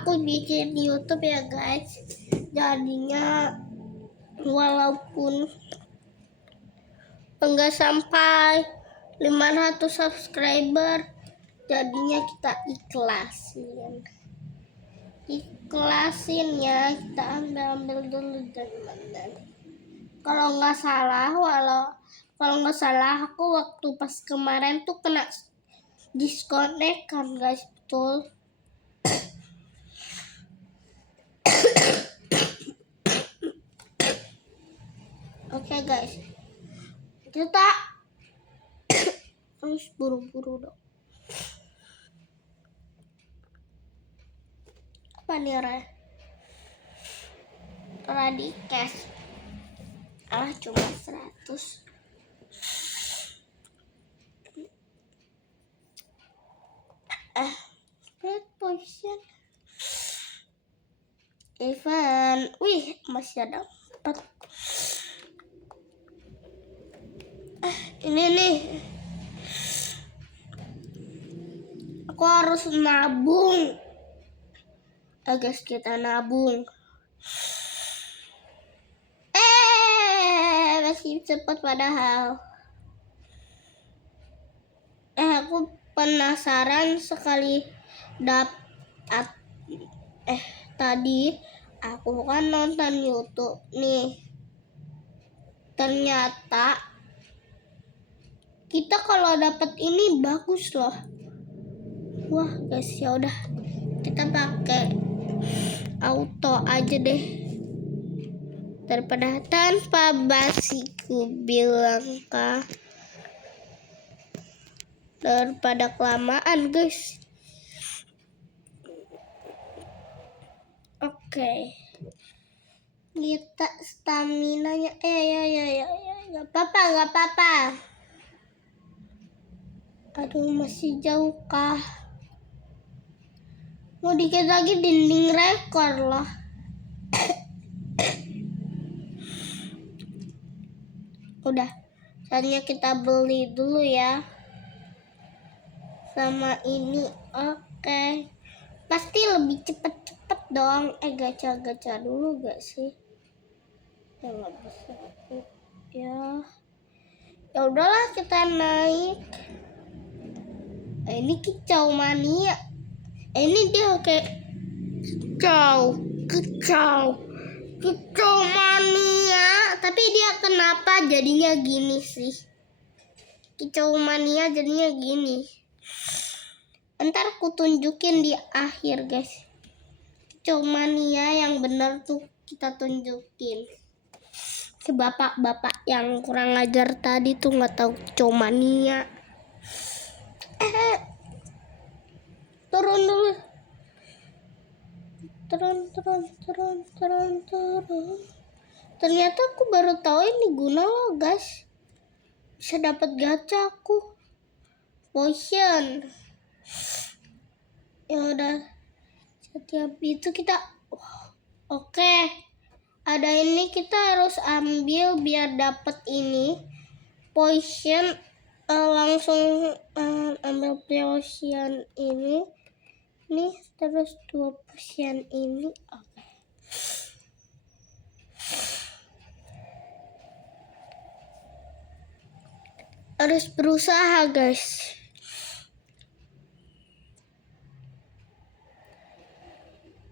aku bikin YouTube ya guys. Jadinya walaupun enggak sampai 500 subscriber, jadinya kita ikhlasin ya, kita ambil dulu dari mana. Kalau nggak salah aku waktu pas kemarin tuh kena disconnect kan guys, betul. Oke guys, kita harus buru-buru dong. Apa nih Ready cash cuma 100. Red potion event, wih masih ada 4. Ini nih, aku harus nabung. Guys, kita nabung. Masih cepat padahal. Aku penasaran sekali dapat. Tadi aku kan nonton YouTube nih. Ternyata kita kalau dapat ini bagus loh. Wah guys, ya udah kita pakai auto aja deh. Daripada tanpa basiku bilang kah, daripada kelamaan guys. Oke. Kita stamina-nya ya nggak apa-apa. Aduh, masih jauh kah? Mau dikit lagi dinding rekor loh. Udah, saatnya kita beli dulu ya. Sama ini, oke. Pasti lebih cepet dong. Gacha dulu gak sih? Ya nggak bisa. Ya udahlah, kita naik. Ini kicau mania. Ini dia kayak kicau mania. Tapi dia kenapa jadinya gini sih? Kicau mania jadinya gini. Ntar aku tunjukin di akhir guys. Kicau mania yang benar tuh kita tunjukin. Si bapak-bapak yang kurang ajar tadi tuh nggak tahu kicau mania. Turun dulu. Turun. Ternyata aku baru tahu ini guna loh guys. Bisa dapat gacha aku. Potion. Ya udah. Setiap itu kita oke. Ada ini kita harus ambil biar dapat ini. Potion langsung ambil potion ini. Nih terus 2 potion ini. Oke. Harus berusaha guys.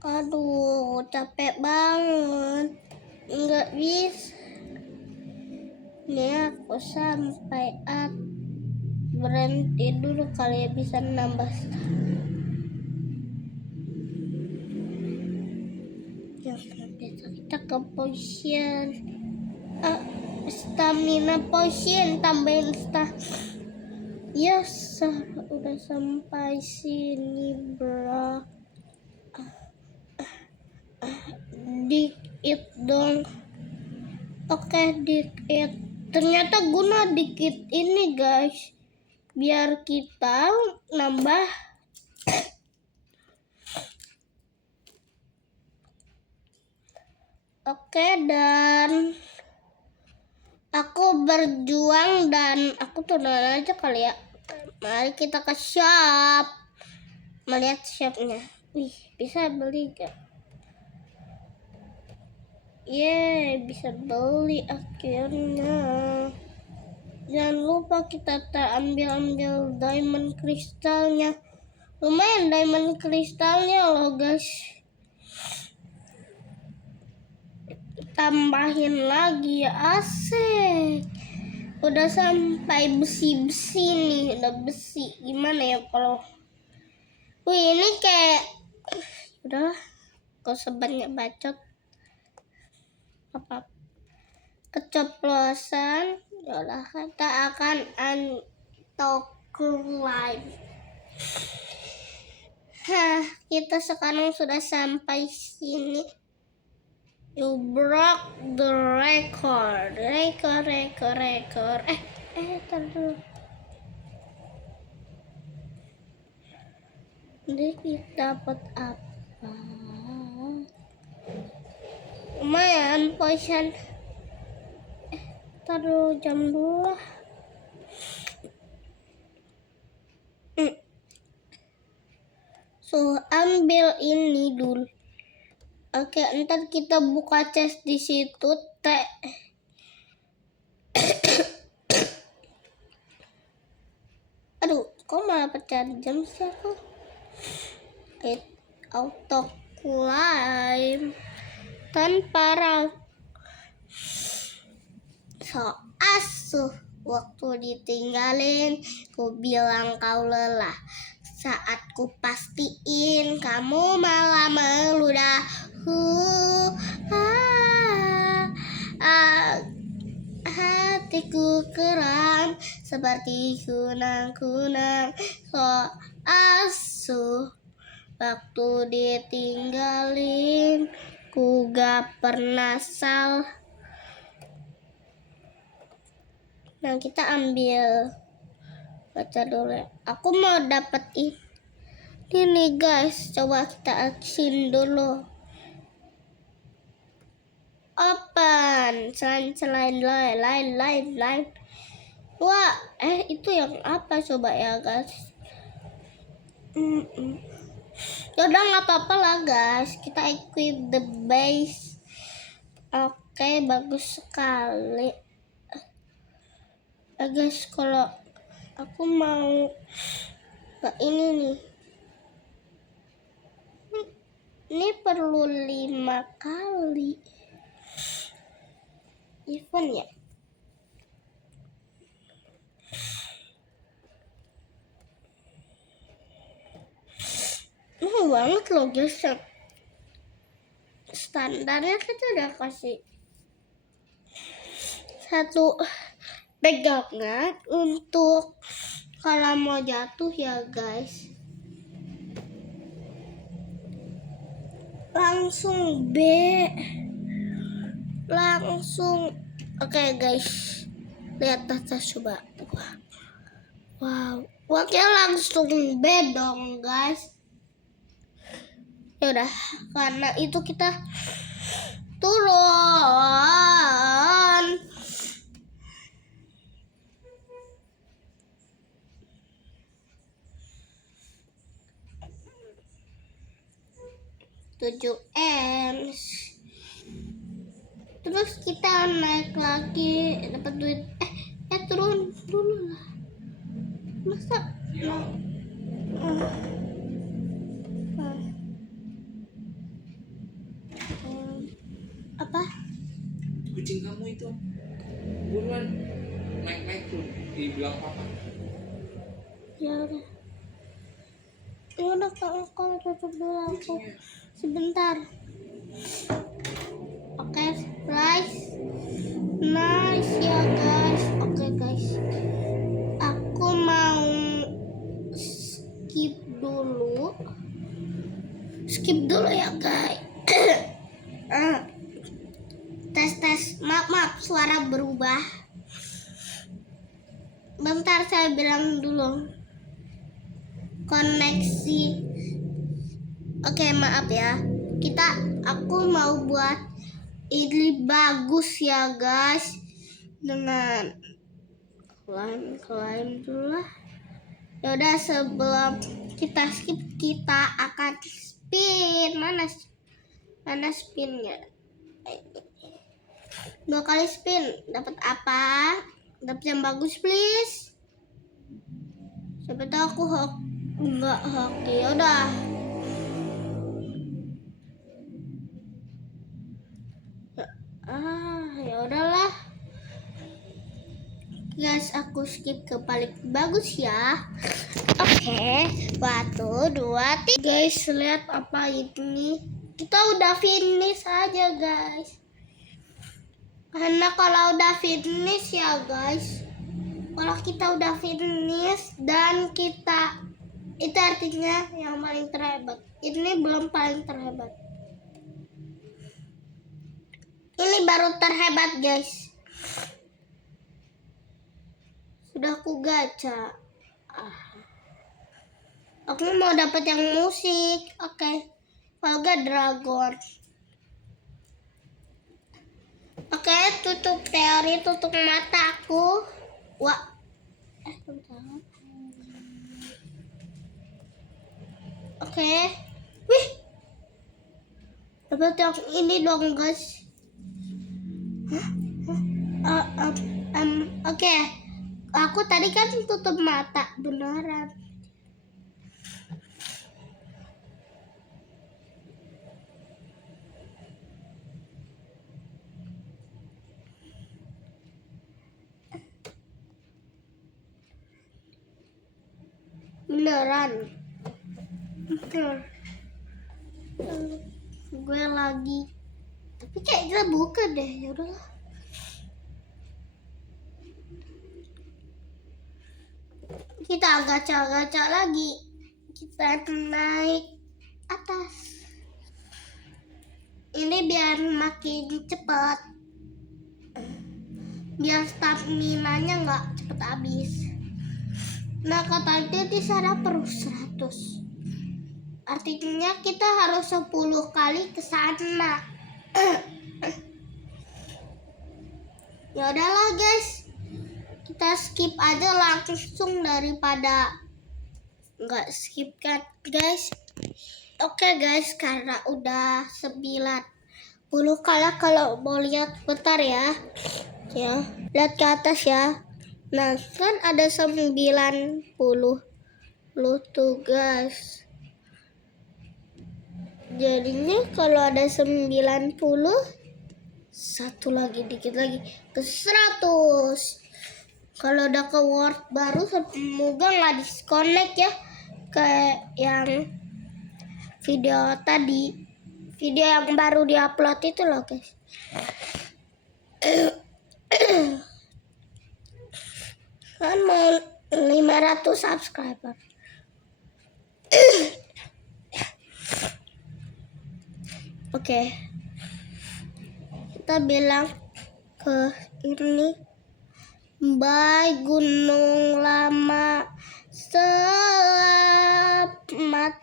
Aduh, capek banget. Nggak bisa. Nih aku sampai berhenti dulu kali ya, bisa nambah. Ya, kita ke potion. Stamina potion, tambahin Yes, udah sampai sini bro. Dig it dong. Oke, dig it. Ternyata guna dikit ini guys, biar kita nambah. Oke, dan aku berjuang dan aku turun aja kali ya. Mari kita ke shop. Melihat shopnya. Wih, Bisa beli gak? Bisa beli akhirnya. Jangan lupa kita ambil diamond kristalnya. Lumayan diamond kristalnya loh guys. Tambahin lagi ya, asik. Udah sampai besi-besi nih, udah besi. Gimana ya kalau ini kayak udah gak usah banyak bacot. Apa keceplosan. Yaudah, kita akan live. Kita sekarang sudah sampai sini. You broke the record. Record. Tar dulu. Jadi kita dapat apa? Lumayan potion. Tar dulu, jam 2. So, ambil ini dulu. Oke, ntar kita buka chest di situ. Aduh, kok malah pecah jam sih aku? Auto climb tanpa asuh. Waktu ditinggalin, ku bilang kau lelah. Saat ku pastiin kamu malah meludah. Hatiku keram seperti kunang-kunang. So asuh. Waktu ditinggalin, ku gak pernah salah. Nah, kita ambil baca dulu ya. Aku mau dapet ini guys. Coba kita aksin dulu. Open. Selain lain. Wah, itu yang apa coba ya guys? Yaudah, nggak apa-apa lah guys. Kita equip the base. Oke, bagus sekali. Guys, kalau aku mau ke ini nih. Ini perlu 5 kali event ya. Banget loh guys. Standarnya kita udah kasih 1 pegangan untuk kalau mau jatuh ya guys. Langsung Oke guys, lihat atas coba. Wow, oke, langsung B dong guys. Ya udah, karena itu kita turun. $7M. Terus kita naik lagi dapat duit. Turun dulu lah. Masa apa? Kucing kamu itu buruan naik tuh di belakang papa. Ya udah. Ya udah, kau tutup dulu aku. Sebentar. Oke, nice ya guys. Oke guys, aku mau skip dulu ya guys. Tes maaf suara berubah. Bentar, saya bilang dulu koneksi. Oke, maaf ya. Aku mau buat ini bagus ya guys, dengan climb dulu lah. Ya udah, sebelum kita skip, kita akan spin. Mana spinnya? 2 kali spin. Dapat apa? Dapat yang bagus please. Siapa tahu aku hook. Enggak hoki. Ya udah. Ya udahlah. Guys, aku skip ke paling bagus ya. Oke, 1, 2, 3. Guys, lihat apa ini? Kita udah finish aja, guys. Karena kalau udah finish ya, guys. Kalau kita udah finish dan kita itu artinya yang paling terhebat. Ini belum paling terhebat. Ini baru terhebat, guys. Sudah aku gacha. Aku mau dapat yang musik. Oke. Kalau gak dragon. Oke, tutup teori, tutup mataku. Wah. Oke. Wih. Dapat yang ini dong, guys. Oke. Aku tadi kan tutup mata beneran. Beneran. Gue lagi. Tapi kayaknya buka deh. Ya udahlah. Kita gacha-gacha lagi. Kita naik atas. Ini biar makin cepat. Biar stamina-nya nggak cepet habis. Nah, katanya di sana perlu 100. Artinya kita harus 10 kali ke sana. Ya udahlah, guys. Kita skip aja langsung daripada nggak skip kan, guys. Oke, guys, karena udah 90 kali. Kalau mau lihat bentar ya. Ya, lihat ke atas ya. Nah, kan ada 90 tuh, guys. Jadinya kalau ada 90, satu lagi, dikit lagi ke 100. Kalau udah ke word baru, semoga nggak disconnect ya. Kayak yang video tadi. Video yang baru diupload itu loh, guys. Kan mau 500 subscriber. Oke. Kita bilang ke ini. Bye gunung lama, selamat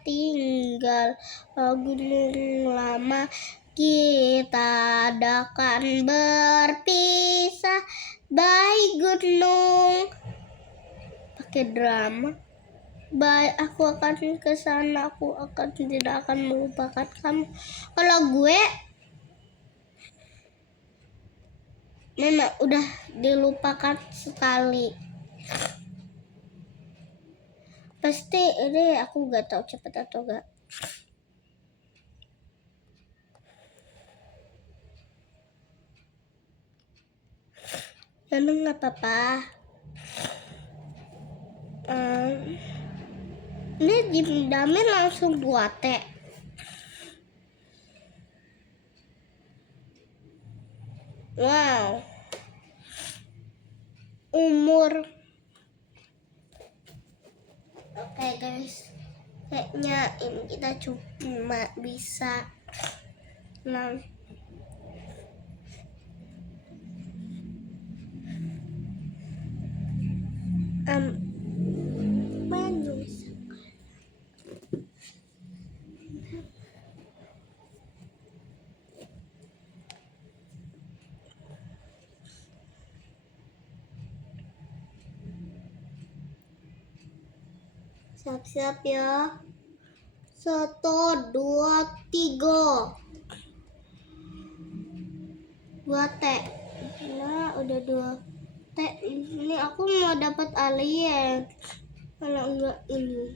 tinggal. Gunung lama, kita akan berpisah. Bye gunung. Pakai drama. Bye, aku akan ke sana. Aku tidak akan melupakan kamu. Kalau gue udah dilupakan sekali. Pasti ini aku gak tahu cepet atau gak. Ya nggak apa-apa. Ini didamin langsung 2T. Wow. Umur. Oke, guys. Kayaknya ini kita cuma bisa siap-siap ya. 1, 2, 3. 2 T. Nah, udah 2 T. Ini aku mau dapat alien. Kalau enggak ini.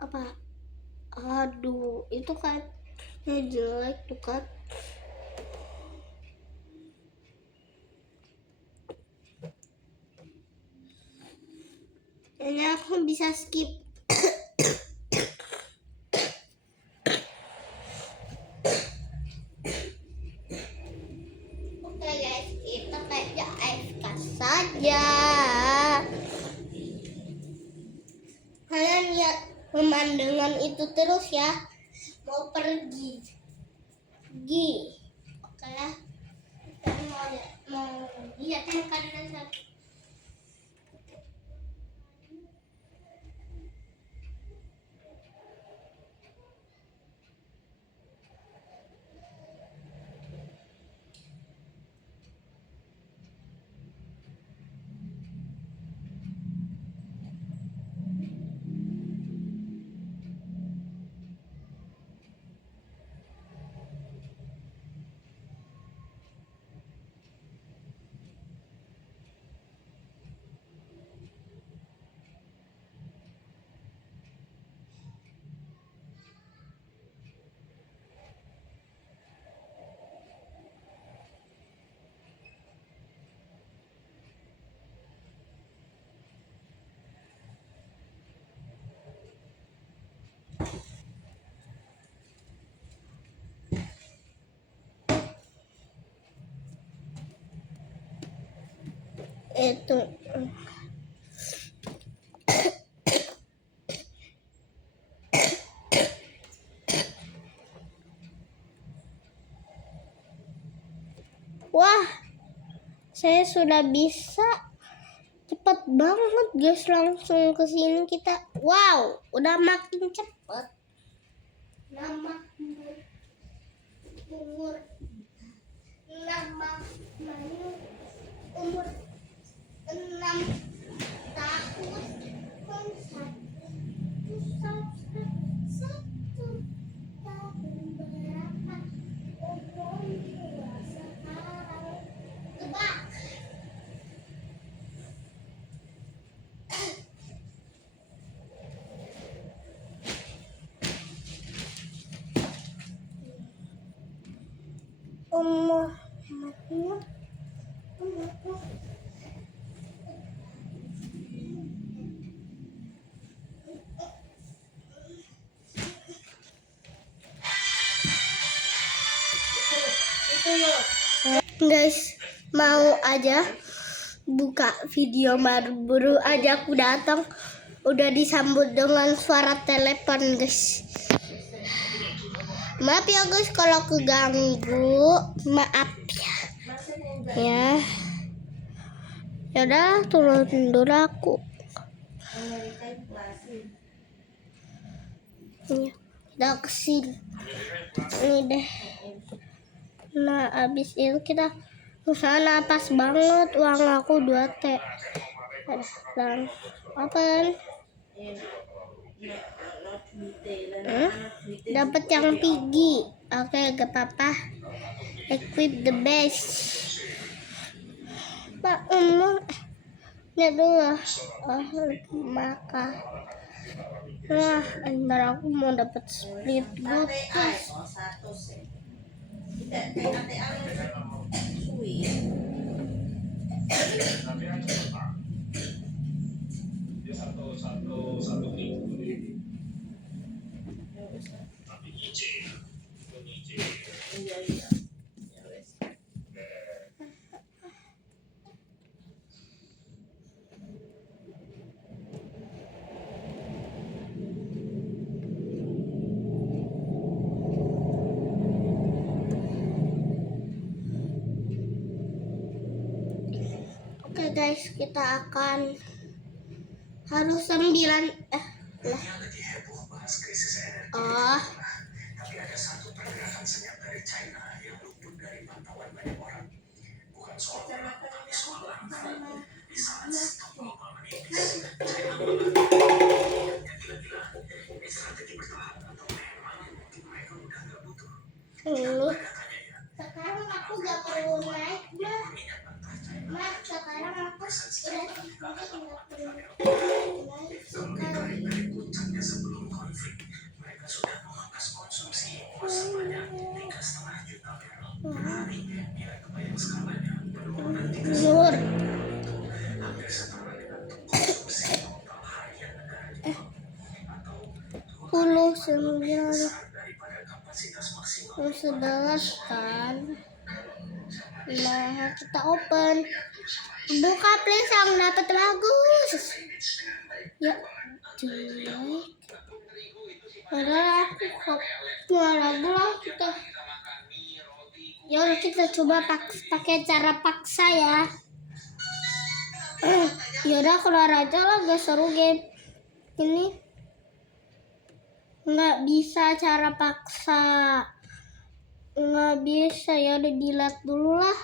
Apa? Aduh, itu kan jelek tuh kan. Ini aku bisa skip. Oke guys, kita kayak AFK saja. Kalian lihat pemandangan itu terus ya. Mau pergi. Oke lah. Kita mau lihat makanan satu. Itu wah, saya sudah bisa. Cepat banget guys, langsung ke sini kita. Wow, udah makin cepat. Nama umur umur 6 tahun. Satu tahun berapa umur sekarang? Tebak. Umur guys, mau aja buka video baru aja aku datang udah disambut dengan suara telepon guys. Maaf ya guys kalau keganggu, maaf ya. Ya udah, turun dulu aku. Kita kesini. Ini deh. Nah, abis itu kita kesana pas banget, uang aku 2 T. Dan apa? Dapat yang tinggi. Oke, gak apa-apa. Equip the best. Pak Umur. Ya dulu. Maka. Nah, ntar aku mau dapat split good guys. Oke guys, kita akan harus 9 tapi ada satu pergerakan senyap dari China yang luput dari pantauan banyak orang. Bukan soal perang, tapi soal langkah. Lalu sekarang aku gak perlu naik mah. Mak, sekarang aku udah nggak perlu naik sekarang. Nur. 11 kan. Nah, kita open. Buka please yang dapat bagus. Ya, jelek. Padahal aku lagu lah kita. Ya udah kita coba pakai cara paksa ya. Ya udah keluar aja lah, gak seru game ini. Nggak bisa cara paksa. Nggak bisa, ya udah delete dulu lah.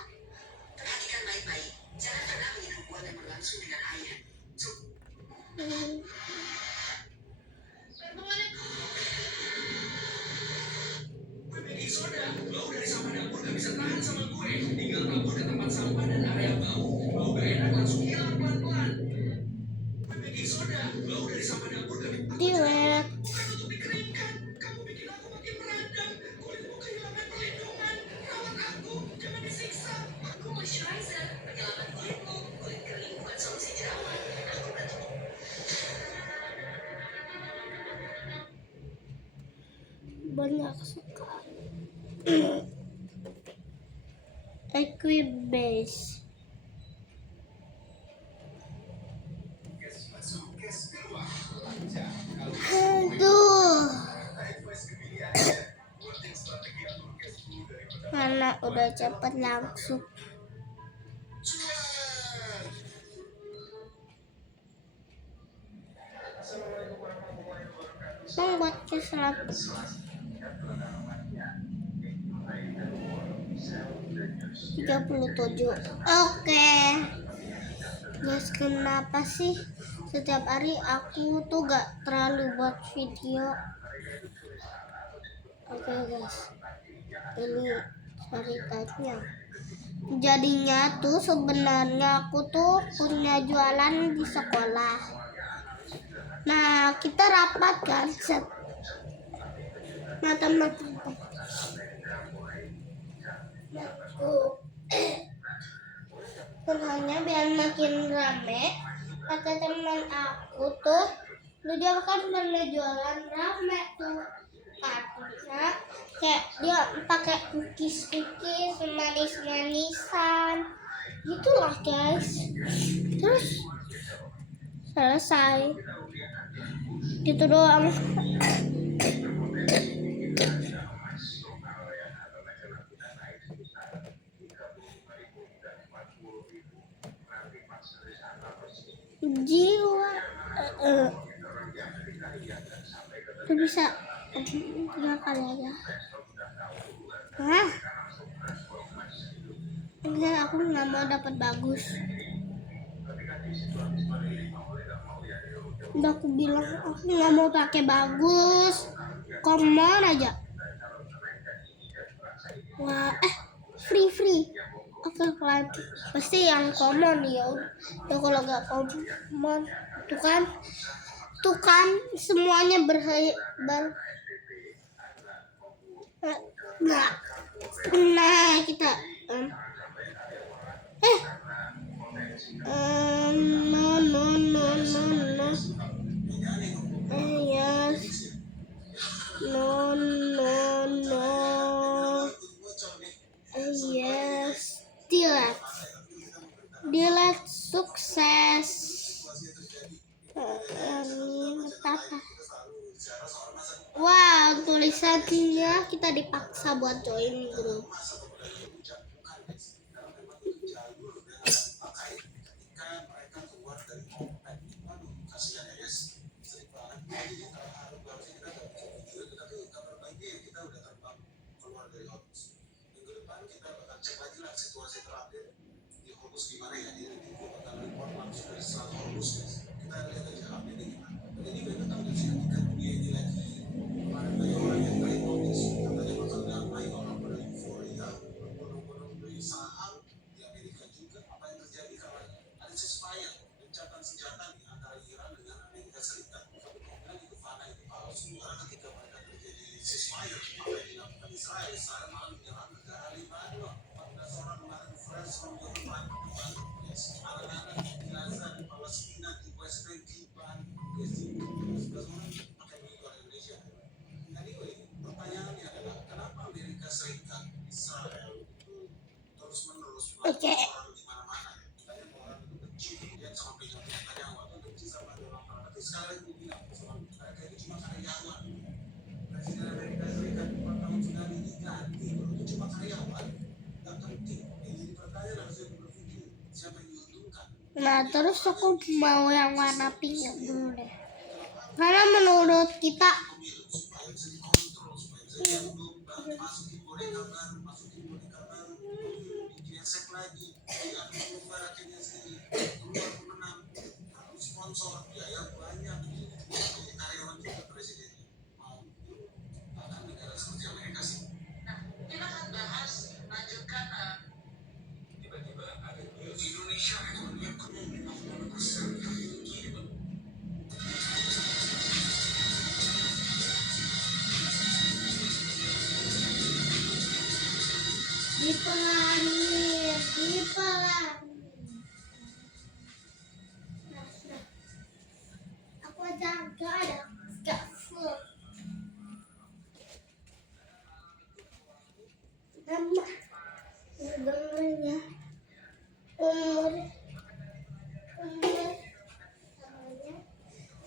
Perhatikan baik-baik, jangan pernah menyentuh buah dan berlangsung dengan air. Baking soda, bau dari sampah dapur gak bisa tahan sama gue. Tinggal tabur ke tempat sampah dan area bau gak enak langsung hilang pelan-pelan. Baking soda, bau dari sampah dapur gak bisa Delete. bukan untuk dikeringkan. Kamu bikin aku makin meradang. Kulitku kehilangan perlindungan. Rawat aku, jangan disiksa. Aku moisturizer, penyelamat kulitmu. Kulit kering bukan solusi jerawat. Aku bantu. Banyak suka. Equibase. Aduh. Mana udah cepet langsung. Membuat keselap. 37. Oke. Guys, kenapa sih setiap hari aku tuh gak terlalu buat video? Oke guys, ini ceritanya. Jadinya tuh sebenarnya aku tuh punya jualan di sekolah. Nah, kita rapat kan mata-mata. Hanya biar makin rame, kata teman aku tuh, lu dia kan pernah jualan rame tuh, kartunya kayak dia pakai cookies manis-manisan, gitulah guys. Terus selesai, gitu doang. Jiwa itu bisa 3 kali aja. Enggak, aku nggak mau dapat bagus. Udah aku bilang aku nggak mau pakai bagus, common aja. Wah, free. Oke, pasti yang common ya. Ya kalau nggak common, tuh kan semuanya nah kita no yes no yes delete sukses. Wow, tulisannya kita dipaksa buat join grup. langsung dari Selat Hormuz, guys. Kita lihat aja update gimana. Dan ini gue tahu guys, ketika dunia ini lagi ada banyak orang yang nggak notice, katanya bakal damai, orang pada euforia, berbondong-bondong beli saham di Amerika juga. Apa yang terjadi karena ada ceasefire, gencatan senjata nih antara Iran dengan Amerika Serikat. Tapi kalau bilang itu fana, itu palsu. Karena ketika mereka terjadi ceasefire, apa yang dilakukan Israel? Israel malah menyerang negara Lebanon. 14 orang kemarin fresh from your mind, yes. Anak-anak di Gaza, di Palestina, di West Bank, di Bandung, yes. 11 orang pakai baju Indonesia. Anyway, pertanyaannya adalah kenapa Amerika Serikat, Israel terus-menerus Oke. melakukan orang di mana-mana? Tanya orang itu benci, lihat sampai nyawa itu benci sama orang. Tapi sekarang gue bilang, mereka itu cuma karyawan. Presiden Amerika Serikat 4 tahun sekali diganti, itu cuma karyawan. Gak penting, yang jadi pertanyaan harus yang berpikir siapa yang diuntungkan. Nah, terus aku mau yang warna pink dulu deh. Karena menurut kita Supaya bisa dikontrol, supaya bisa diaduk, masukin boneka baru, digesek lagi, diaduk baraknya sendiri, keluar pemenang, harus sponsor, biaya banyak, jadi karyawan juga presidennya. Mau akan negara seperti Amerika sih. Nah, kita akan bahas lanjutkan Tiba-tiba ada news Indonesia ekonominya turun 50% tertinggi. dipelan. Aku aja gak full. Nama namanya umur namanya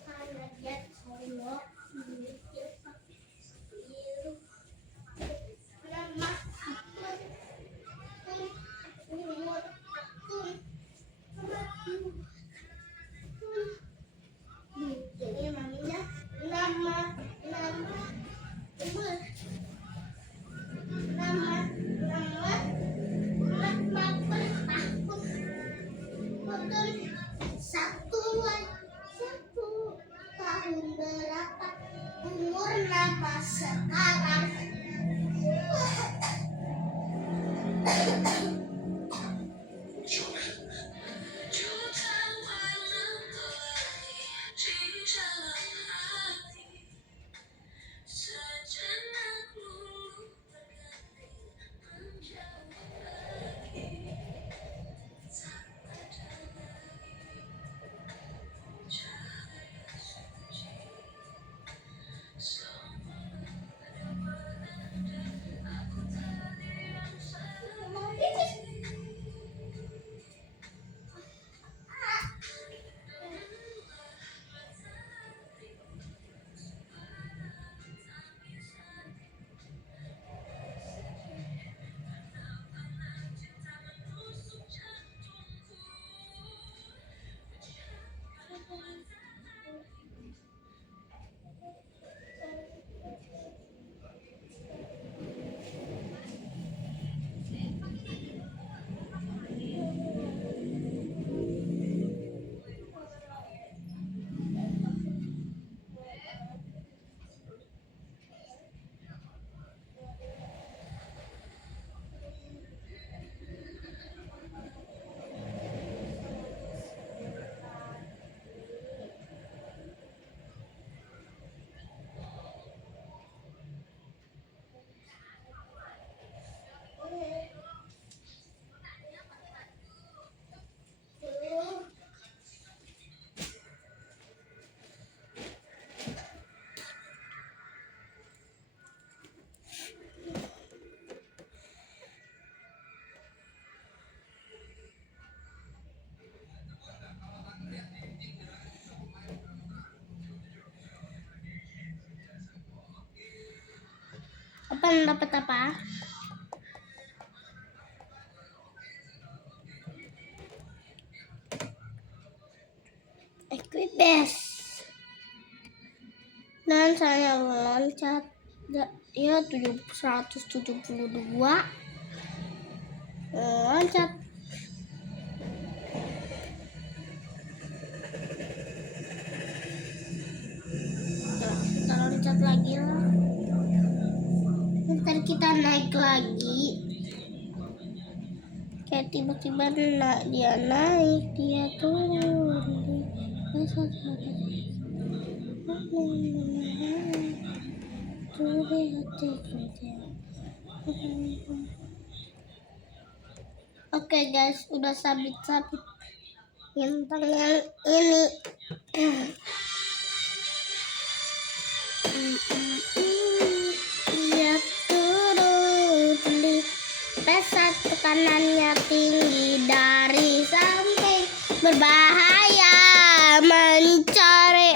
karena dia solo nama umur jadi namanya nama umur nama satu tahun berapa umur nama sekarang juta warna pelangi di dalam hati. Sejenak luluh berganti menjauh pergi. Tak ada lagi cahaya suci. Semua ada berada, aku terdiam sendiri. apa dapat apa? Equibase dan saya meloncat ya 172 loncat loncat lagi lah. Ntar kita naik lagi. Kayak tiba-tiba dia naik, dia turun. Oke guys, udah sabit-sabit bintang yang ini. Dia turun di pesat, tekanannya tinggi dari samping, berbahaya mencari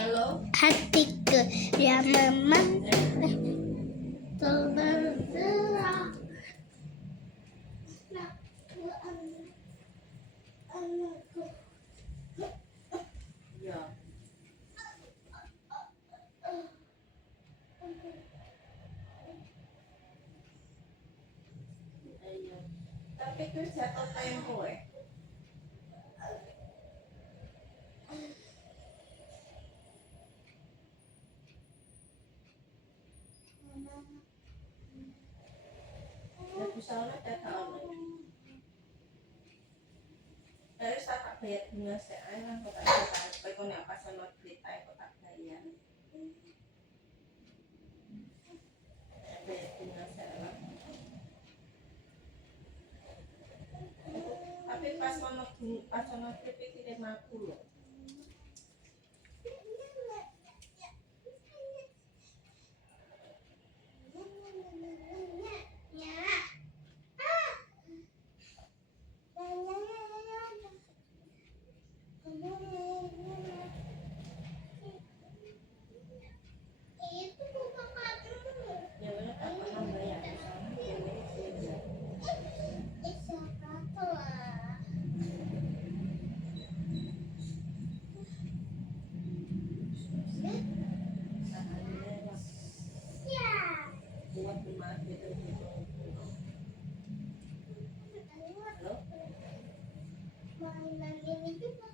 hatiku. Dia memang bergerak. Tapi itu jatuh tempo ya bisa oleh data online. Dari tak bayar bunga saya kan kota kota kau nak pasal not berita kota bayar. Bayar bunga saya. Tapi pas ono PP 50 loh. Ya udah tak pernah bayar di sana. Ya udah bayar. Buat rumah gitu. Halo? Mainan ini juga.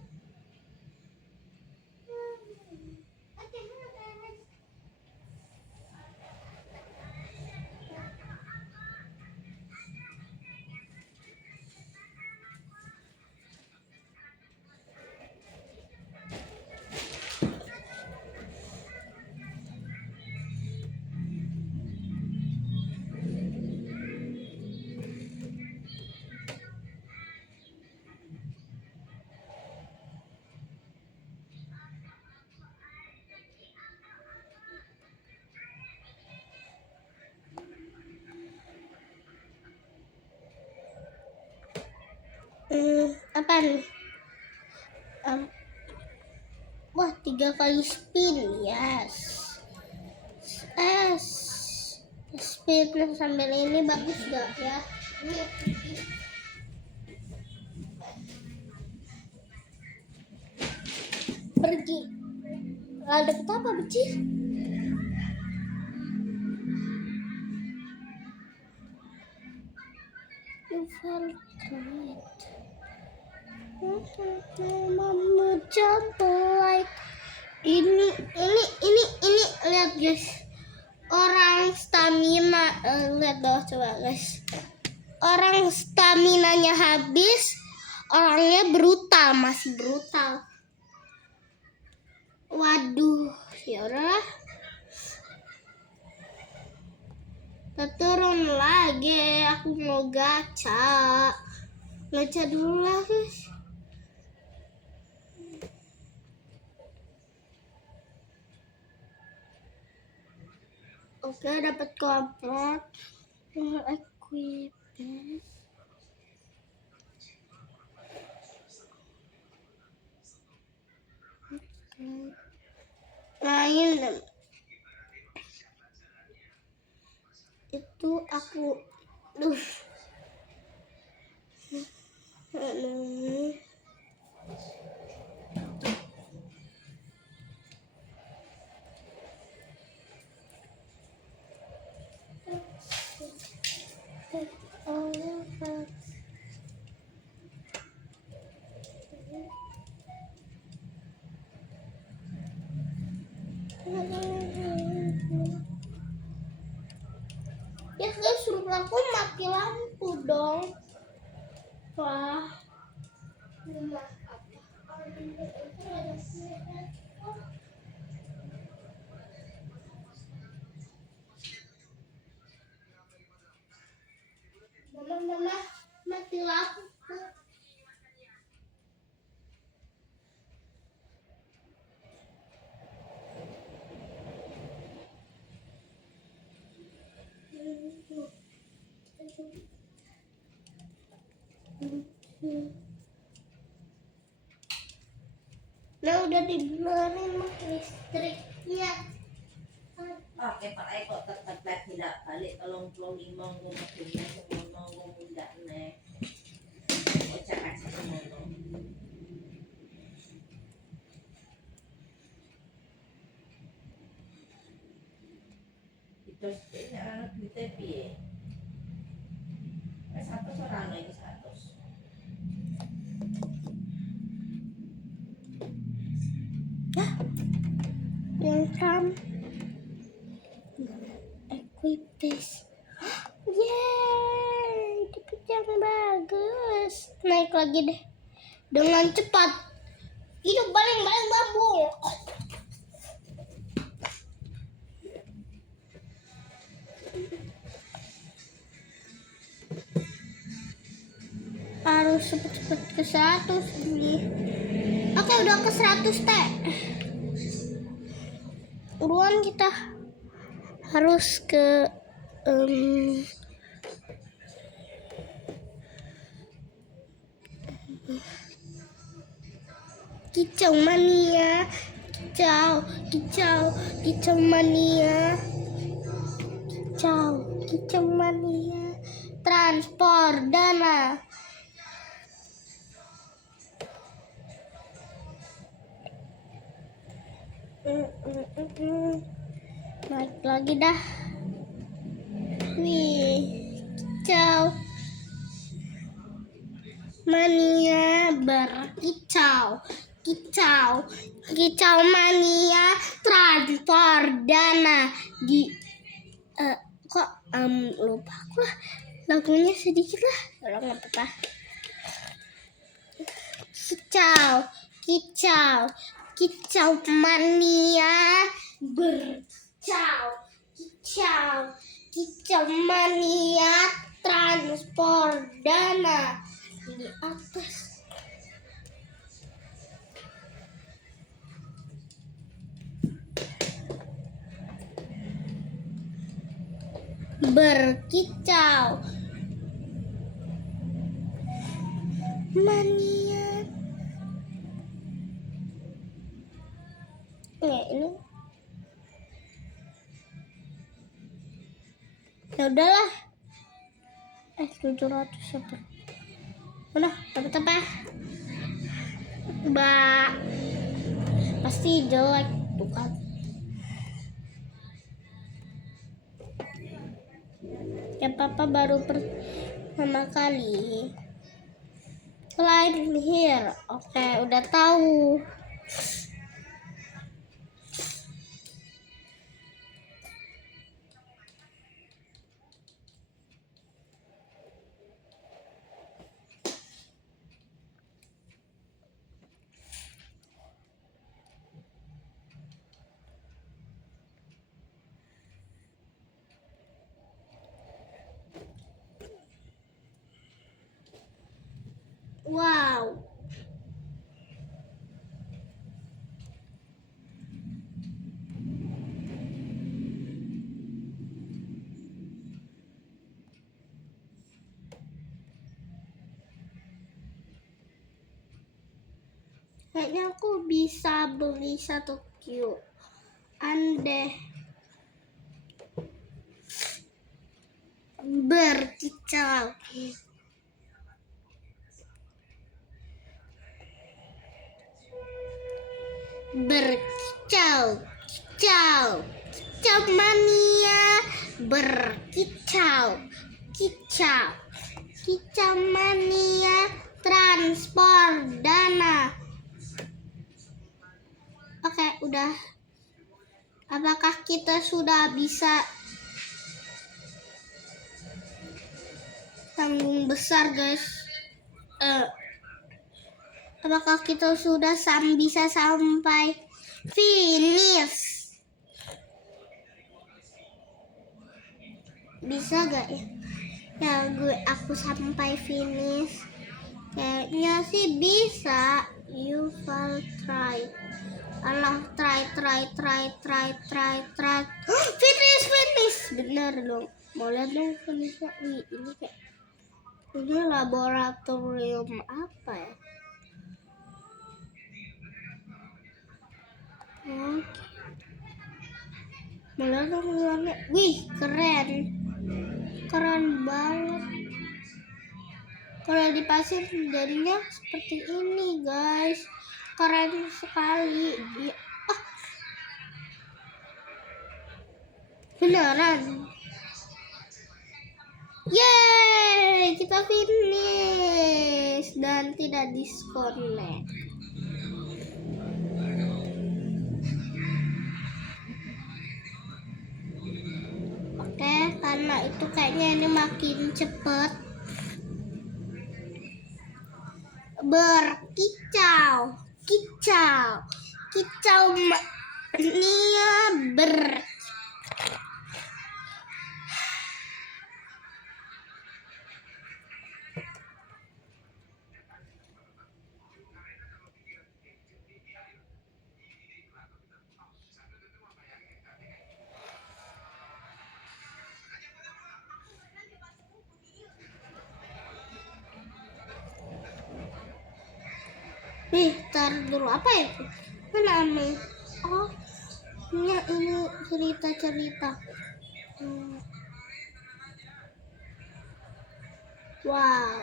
Apa nih? Wah, 3 kali spin, yes. Spin sambil ini bagus gak ya? Pergi. Ada apa, Beci? You felt right. Mama jump like ini lihat guys, orang stamina lihat bawah coba guys, orang staminanya habis, orangnya brutal, masih brutal. Waduh, ya udahlah, kita turun lagi, aku mau gacha dulu lah guys. Oke, dapat komplek. Equipment. Lain. Itu aku. mati lampu dong. Wah. Mama, mati lampu. Nah, udah dibenerin mah listriknya. Oke, Pak Eko tetap tidak balik tolong pulau limong ngomongnya semono ngomongnya nih. Ocak aja semono. Itu ini anak duitnya piye? Satu orang lagi satu. Yang ram equipes. Yeay, dapat yang bagus. Naik lagi deh dengan cepat. Hidup paling bambu. Harus cepet-cepet ke 100 nih. Oke, udah ke 100 teh. Buruan kita harus ke kicau mania, kicau mania, kicau mania, transport dana. Naik lagi dah. Wih, kicau mania berkicau, kicau mania transfer dana di kok lupa aku lah lagunya sedikit lah, kalau nggak apa-apa. Kicau mania berkicau, kicau mania transfer dana di atas. Berkicau mania. Ini ya udahlah. 700 apa? Udah dapat apa? Pasti jelek tuh kan. Ya papa baru pertama kali climb here. Oke, udah tahu. Wow. Kayaknya aku bisa beli 1 Q. Andeh. Berkicau. Kicau mania berkicau, kicau mania transfer dana. Oke, udah. Apakah kita sudah bisa tanggung besar guys. Apakah kita sudah bisa sampai finish? Bisa gak ya? Ya aku sampai finish. Kayaknya sih bisa. You will try. Allah, try. Finish. Bener dong. Mau lihat dong finishnya. Wih, ini kayak ini laboratorium apa ya? Oke. Mau lihat dong luarnya. Wih, keren banget. Kalau di pasir jadinya seperti ini guys, keren sekali. Beneran. Yeay, kita finish dan tidak disconnect. Oke, karena itu kayaknya ini makin cepet berkicau mania tar dulu, apa ya? Mana aneh? Oh, ini cerita. Wow,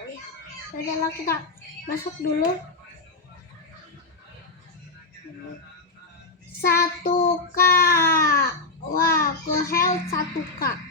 udahlah kita masuk dulu. 1K. Wah, ke health 1K.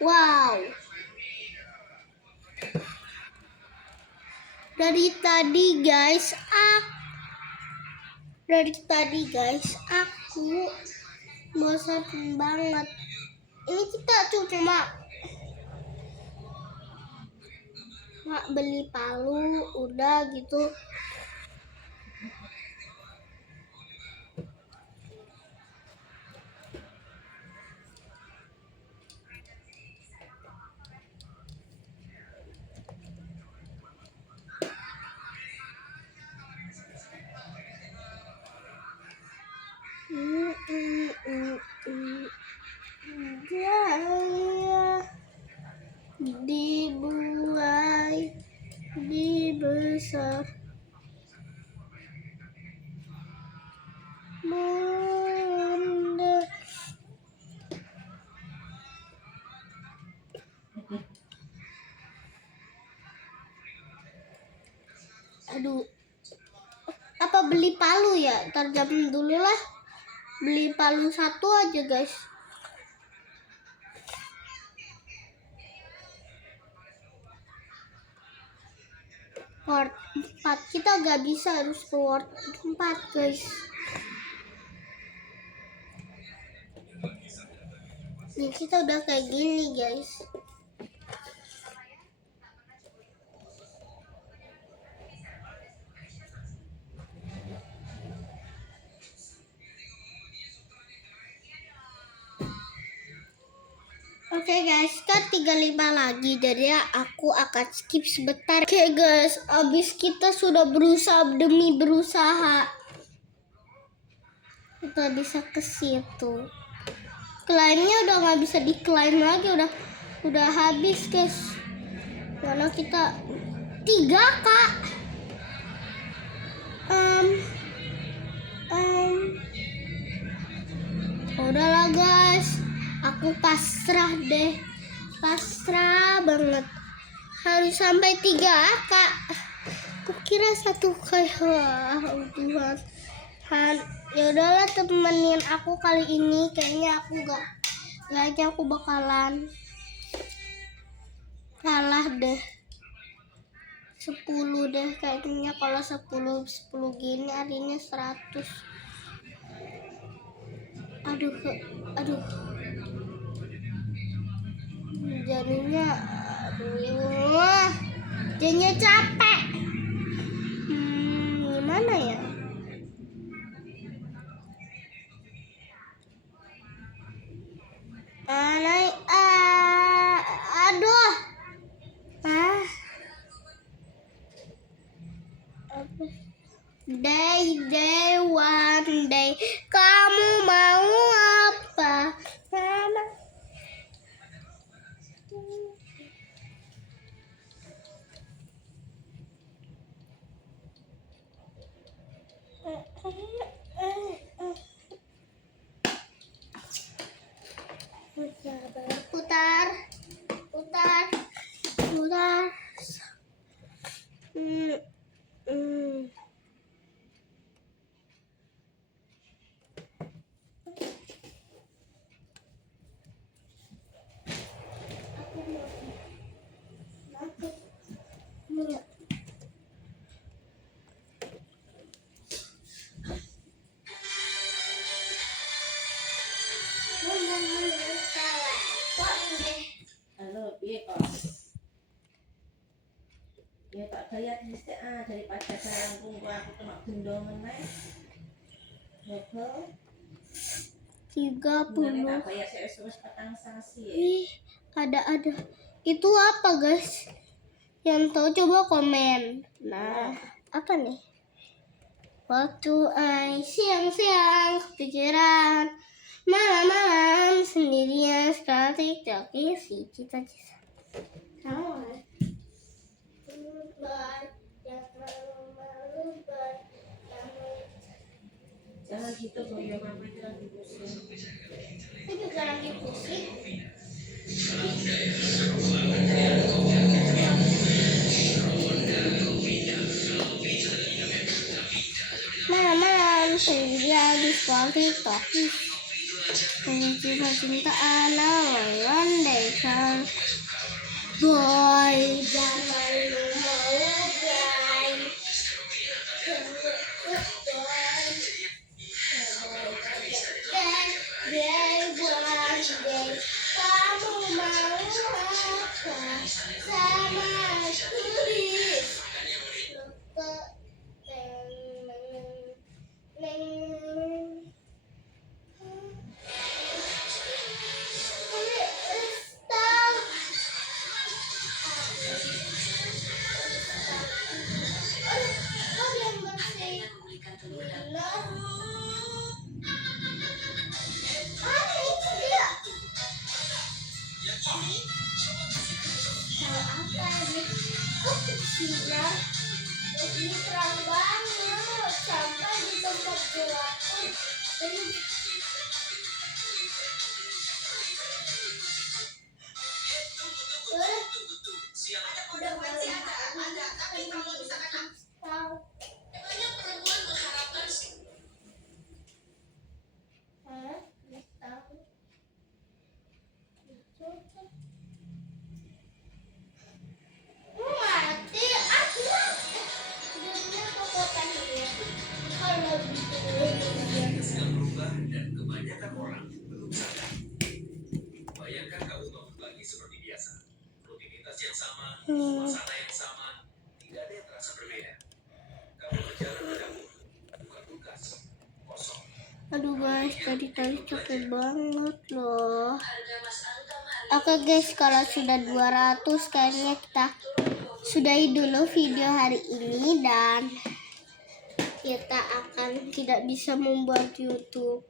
Wow. Dari tadi guys, aku bosan banget. Ini kita cuma beli palu, udah gitu. Dibuai, dibesar, mundur. Aduh, apa beli palu ya? Terjam dulu lah, beli palu 1 aja guys. Ward 4 kita gak bisa, harus ke ward 4 guys. Nih kita udah kayak gini guys. Oke guys, kan 35 lagi, jadi aku akan skip sebentar. Oke guys, abis kita sudah berusaha demi berusaha, kita bisa ke situ. Klaimnya udah nggak bisa diklaim lagi, udah habis guys. Karena kita 3K. Udahlah guys, aku pasrah deh, pasrah banget. Harus sampai 3K. Aku Kira satu kayak Tuhan. Ya udahlah, temenin aku kali ini. Kayaknya aku bakalan kalah deh. 10 deh kayaknya. Kalau 10 gini artinya 100. Aduh. Jadinya capek. Gimana ya? Aduh. Day one day, kamu mau apa? Putar. Halo, piye kok? Ya tak bayar dhisik daripada barang kumpul aku kena denda meneh. Betul. 30. Tak bayar wis petang sasi ya. Ih, ada. Itu apa, guys? Yang tahu coba komen. Nah, apa nih? Waktu siang-siang kepikiran, malam-malam sendirian sekali TikTok isi cita-cita. Jangan gitu goyang mama itu lagi pusing. Saya juga lagi pusing. Malam-malam sendirian di sekolah TikTok. Cinta-cintaan mengandaikan. Boy, jangan lu mau boy. Kamu mau apa sama turis? Ini terang banget sampai di tempat gelap. Udah pasti ada. Tapi kalau misalkan banyak perempuan mengharapkan Mati aku. Jadinya kekuatan dia. Kalau gitu. Sedang berubah dan kebanyakan orang belum sadar. Bayangkan kamu bangun pagi seperti biasa. Rutinitas yang sama, suasana yang sama, tidak ada yang terasa berbeda. Kamu berjalan ke dapur, buka kulkas, kosong. Aduh guys, tadi capek banget loh. harga Mas Antam hari Oke guys, kalau sudah 200 kayaknya kita sudahi dulu video hari ini dan kita akan tidak bisa membuat YouTube.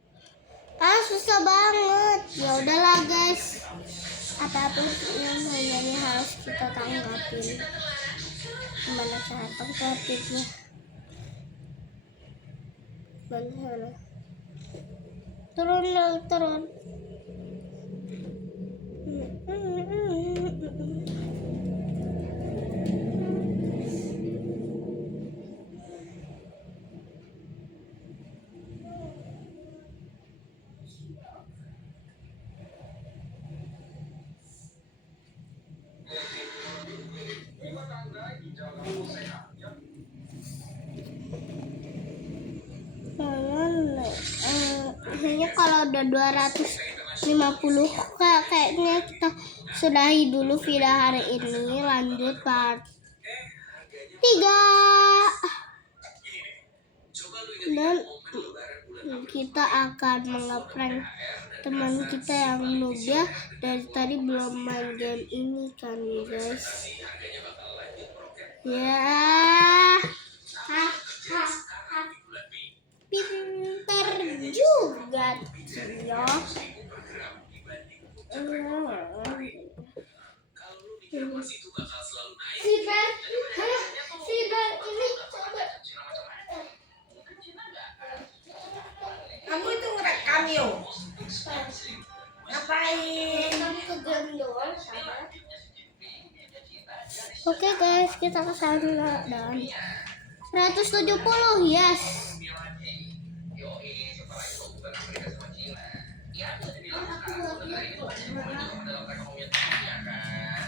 Susah banget. Ya udahlah guys. Apapun yang terjadi harus kita tanggapin. Gimana cara tanggapinnya? Bagaimana? Turun. udah 250k. Kayaknya kita sudahi dulu video hari ini, lanjut part 3. Dan kita akan mengeprank teman kita yang muda dari tadi belum main game ini kan guys. Ya, pintar juga Cio. Si Ben ini coba. Kamu itu ngerekam yuk. Ngapain? Kamu ke game doang sama. Oke guys, kita ke sana dan 170 yes.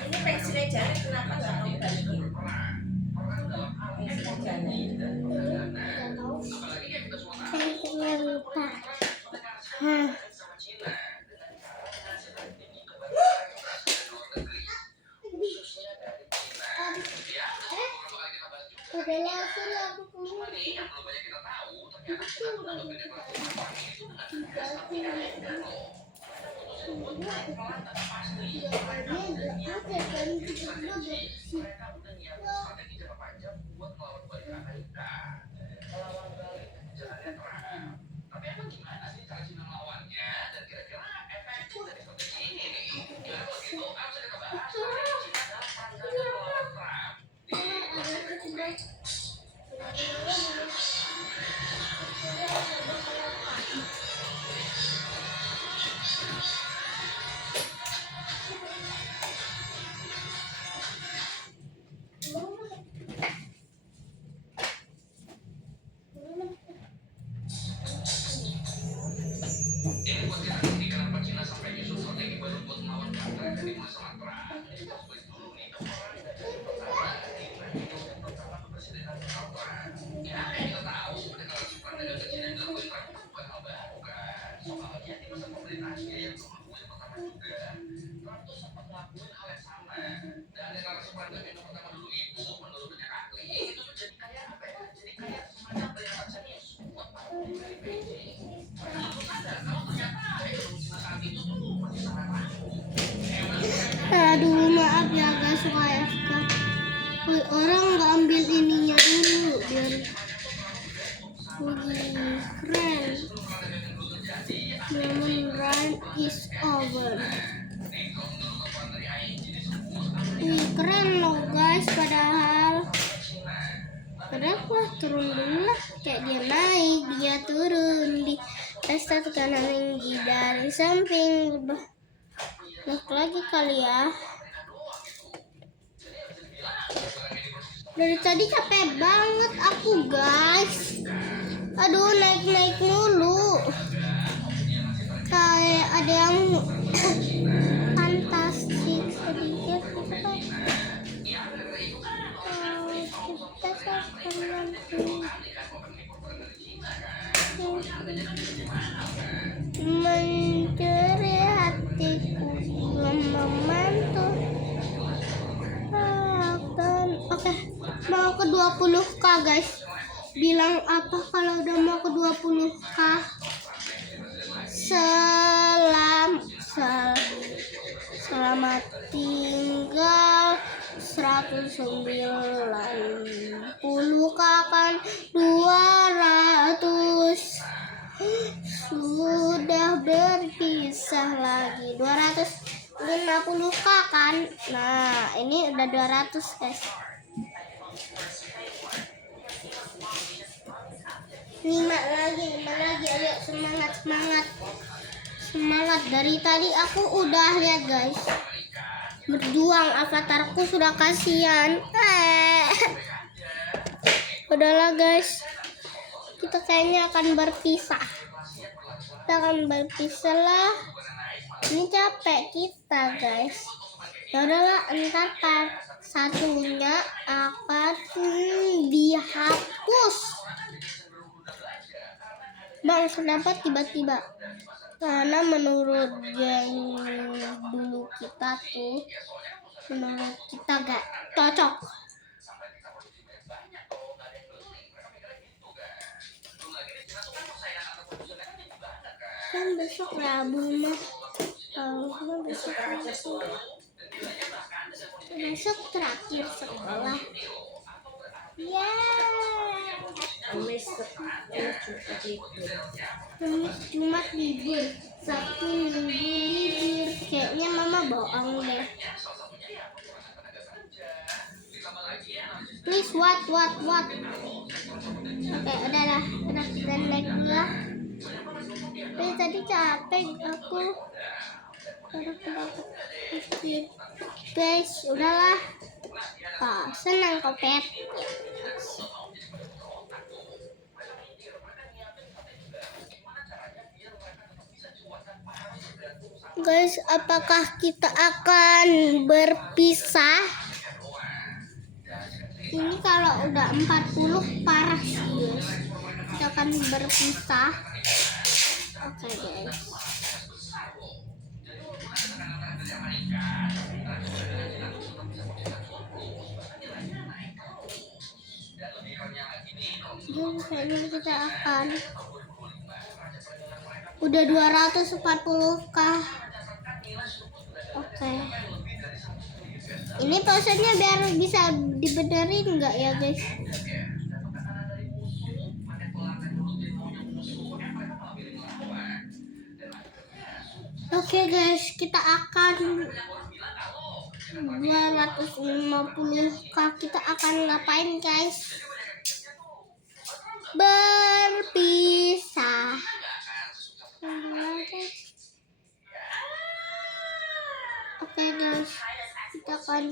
Ini pensilnya jari kenapa nggak mau balikin? Pensilnya jari. Pensilnya lupa. Adalah aku keluar. Aduh, maaf ya guys, suka AFK. Orang nggak ambil ininya dulu biar keren. Namun run is over. Keren loh guys, padahal turun dulu lah, kayak dia naik dia turun di start kanan tinggi dari samping. Naik lagi kali ya. Dari tadi capek banget aku guys. Aduh, naik mulu. Kayak ada yang fantastik sedikit gitu kan. Kita akan mencuri hatiku belum membantu. Oke, mau ke 20k guys. Bilang apa kalau udah mau ke 20k? Selamat tinggal 190k kan 200 sudah berpisah lagi 250k kan. Nah, ini udah 200 guys. 5 lagi, ayo semangat. Dari tadi aku udah lihat guys, berjuang, avatarku sudah kasihan. Udahlah guys, kita kayaknya akan berpisah. Lah, ini capek kita guys. Ya udahlah, entar part satunya akan dihapus. Bang, kenapa tiba-tiba Karena menurut yang dulu kita tuh, menurut kita gak cocok. Kan besok Rabu mah. Besok terakhir sekolah. Besok terakhir sekolah. Ya. Kamis Jumat libur. Kamis Jumat libur. Sabtu Minggu libur. Kayaknya mama bohong deh. Please what? Oke, udah dan naik dulu lah. Tadi capek aku. Guys, udahlah. Senang kok Pep. Guys, apakah kita akan berpisah? Ini kalau udah 40 parah sih guys. Kita akan berpisah. Oke guys. Kayaknya kita akan udah 240k. Oke. Ini pausenya biar bisa dibenerin nggak ya guys? Oke guys, kita akan 250k. Kita akan ngapain guys? Berpisah. Oke guys, kita akan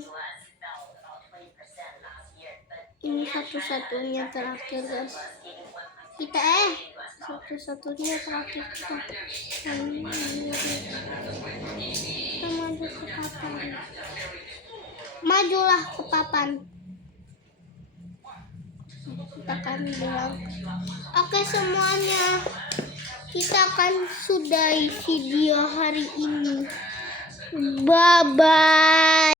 ini satu-satunya terakhir guys. Kita satu-satunya terakhir kita maju ke papan. Majulah ke papan. Kita akan bilang oke semuanya, kita akan sudahi video hari ini. Bye bye.